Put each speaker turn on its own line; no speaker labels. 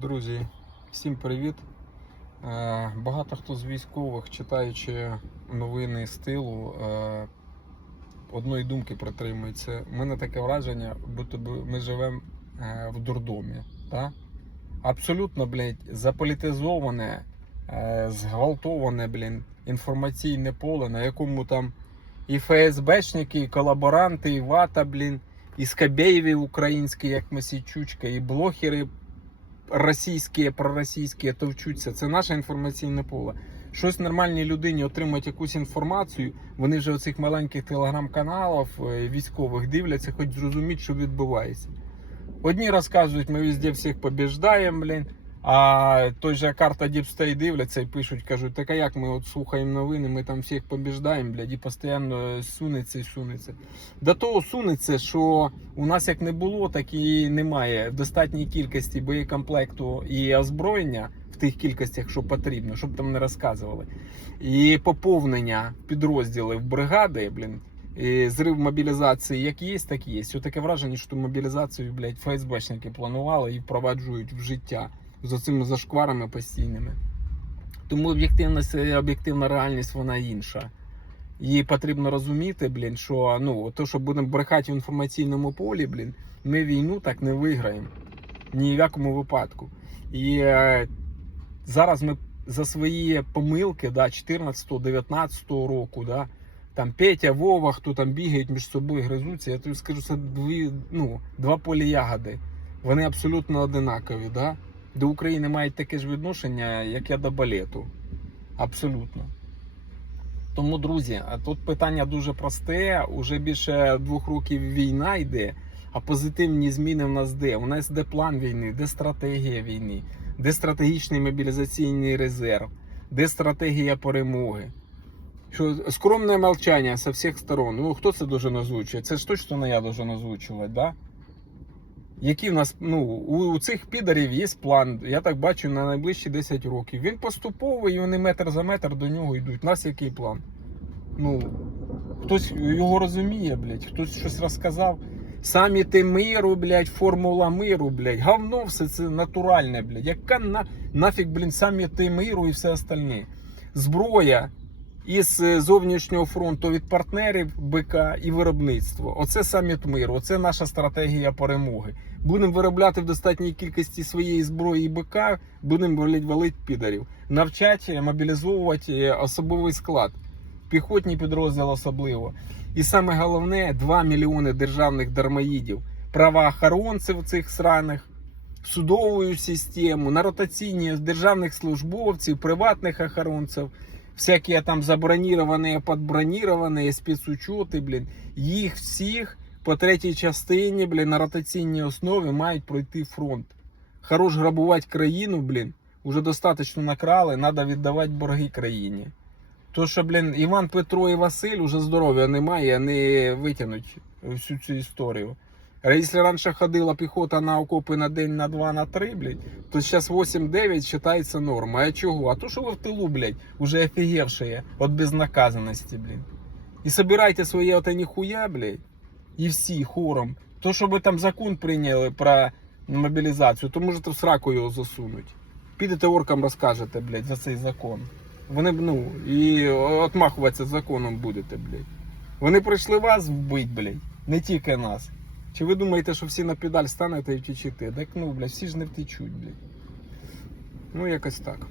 Друзі, всім привіт. Е, Багато хто з військових, читаючи новини з тилу, е, одної думки притримується. У мене таке враження, будто ми живемо е, в дурдомі. Да? Абсолютно, блядь, заполітизоване, зґвалтоване, блін, інформаційне поле, на якому там і ФСБшники, і колаборанти, і вата, блін, і скабєєві українські, як Масійчучка, і блогери російські, проросійські товчуться. Це наше інформаційне поле. Щось нормальній людині отримати якусь інформацію. Вони вже оцих маленьких телеграм-каналів е, військових дивляться, хоч зрозуміти, що відбувається. Одні розказують, ми везде всіх побіждаємо, блін. А той же карта State дивляться і пишуть, кажуть, так а як ми от слухаємо новини, ми там всіх побіждаємо, блядь, і постійно сунеться і сунеться. До того сунеться, що у нас як не було, так і немає в достатній кількості боєкомплекту і озброєння в тих кількостях, що потрібно, щоб там не розказували. І поповнення підрозділів бригади, блін. І зрив мобілізації як є, так і є. Таке враження, що мобілізацію, блядь, ФСБшники планували і впроваджують в життя з цими зашкварами постійними. Тому об'єктивність, об'єктивна реальність вона інша. І потрібно розуміти, блін, що ну, то, що будемо брехати в інформаційному полі, блін, ми війну так не виграємо. Ні в якому випадку. І е, зараз ми за свої помилки да, 14-19 року, да, там Петя, Вова, хто там бігають між собою, гризуться, я тобі скажу, це дві, ну, два полі ягоди. Вони абсолютно одинакові. Да? До України мають таке ж відношення, як я до балету. Абсолютно. Тому, друзі, тут питання дуже просте. Уже більше двох років війна йде, а позитивні зміни в нас де? У нас де план війни, де стратегія війни, де стратегічний мобілізаційний резерв, де стратегія перемоги. Що скромне мовчання з всіх сторон. Ну хто це дуже озвучує? Це ж точно не я должен озвучувати, да? Які в нас, ну, у, у цих підарів є план, я так бачу, на найближчі 10 років. Він поступовий, і вони метр за метр до нього йдуть. У нас який план? Ну, хтось його розуміє, блядь, хтось щось розказав. Саміти миру, блядь, формула миру, блядь. Говно все це натуральне, блядь. Яка на, нафіг, блін, саміти миру і все остальне. Зброя із е, зовнішнього фронту від партнерів БК і виробництво. Оце саміт миру, оце наша стратегія перемоги. Будемо виробляти в достатній кількості своєї зброї і БК, будемо валити підарів. Навчати, мобілізовувати е, особовий склад, піхотні підрозділи особливо. І саме головне 2 мільйони державних дармоїдів, правоохоронців цих сраних. Судову систему, на ротаційні державних службовців, приватних охоронців, всякі там заброніровані, подброніровані, спецучоти, блін, їх всіх по третій частині, блін, на ротаційній основі мають пройти фронт. Хорош грабувати країну, блін, уже достатньо накрали, треба віддавати борги країні. То, що, блін, Іван Петро і Василь уже здоров'я немає, не витягнуть всю цю історію. А якщо раніше ходила піхота на окопи на день, на два, на три, блядь, то зараз 8-9 вважається норма. А чого? А то, що ви в тилу, блядь, уже офігевшие от безнаказаності, блядь. І собирайте своє оте ніхуя, блядь, і всі хором. То, що ви там закон прийняли про мобілізацію, то можете в сраку його засунуть. Підете оркам розкажете, блядь, за цей закон. Вони б, ну, і отмахуватися законом будете, блядь. Вони прийшли вас вбить, блядь, не тільки нас. Чи ви думаєте, що всі на педаль станете і втечете? Так ну, блядь, всі ж не втечуть, блядь. Ну, якось так.